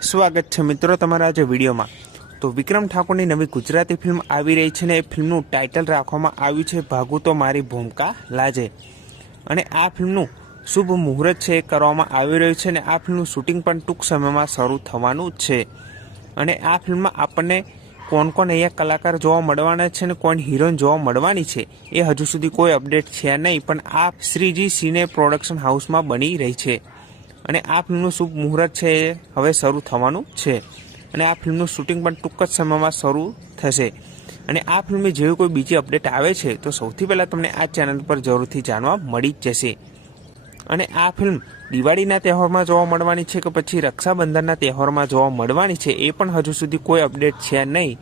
સ્વાગત છે મિત્રો તમારા આજે વિડીયોમાં। તો વિક્રમ ઠાકોરની નવી ગુજરાતી ફિલ્મ આવી રહી છે ને એ ફિલ્મનું ટાઇટલ રાખવામાં આવ્યું છે ભાગું તો મારી ભૂમિકા લાજે। અને આ ફિલ્મનું શુભ મુહૂર્ત છે એ કરવામાં આવી રહ્યું છે ને આ ફિલ્મનું શૂટિંગ પણ ટૂંક સમયમાં શરૂ થવાનું છે। અને આ ફિલ્મમાં આપણને કોણ કોણ અહીંયા કલાકાર જોવા મળવાના છે ને કોણ હિરોઈન જોવા મળવાની છે એ હજુ સુધી કોઈ અપડેટ છે નહીં, પણ આ શ્રીજી સિને પ્રોડક્શન હાઉસમાં બની રહી છે। અને આ ફિલ્મનું શુભ મુહૂર્ત છે એ હવે શરૂ થવાનું છે અને આ ફિલ્મનું શૂટિંગ પણ ટૂંક જ સમયમાં શરૂ થશે। અને આ ફિલ્મની જેવી કોઈ બીજી અપડેટ આવે છે તો સૌથી પહેલાં તમને આ ચેનલ પર જરૂરથી જાણવા મળી જ જશે। અને આ ફિલ્મ દિવાળીના તહેવારમાં જોવા મળવાની છે કે પછી રક્ષાબંધનના તહેવારમાં જોવા મળવાની છે એ પણ હજુ સુધી કોઈ અપડેટ છે નહીં।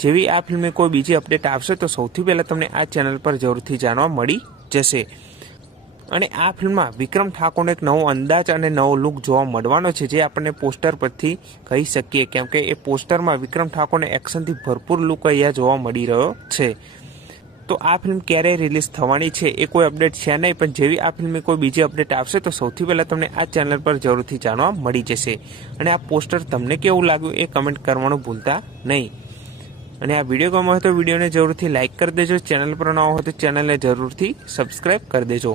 જેવી આ ફિલ્મે કોઈ બીજી અપડેટ આવશે તો સૌથી પહેલાં તમને આ ચેનલ પર જરૂરથી જાણવા મળી જશે। અને આ ફિલ્મમાં વિક્રમ ઠાકોરનો એક નવો અંદાજ અને નવો લુક જોવા મળવાનો છે જે આપણને પોસ્ટર પરથી કહી શકીએ, કેમ કે એ પોસ્ટરમાં વિક્રમ ઠાકોરને એક્શનથી ભરપૂર લુક અહીંયા જોવા મળી રહ્યો છે। તો આ ફિલ્મ ક્યારે રિલીઝ થવાની છે એ કોઈ અપડેટ છે નહીં, પણ જેવી આ ફિલ્મે કોઈ બીજી અપડેટ આવશે તો સૌથી પહેલાં તમને આ ચેનલ પર જરૂરથી જાણવા મળી જશે। અને આ પોસ્ટર તમને કેવું લાગ્યું એ કમેન્ટ કરવાનું ભૂલતા નહીં। અને આ વિડીયો ગમ્યો હોય તો વિડીયોને જરૂરથી લાઇક કરી દેજો, ચેનલ પર ન હોય તો ચેનલને જરૂરથી સબસ્ક્રાઈબ કરી દેજો।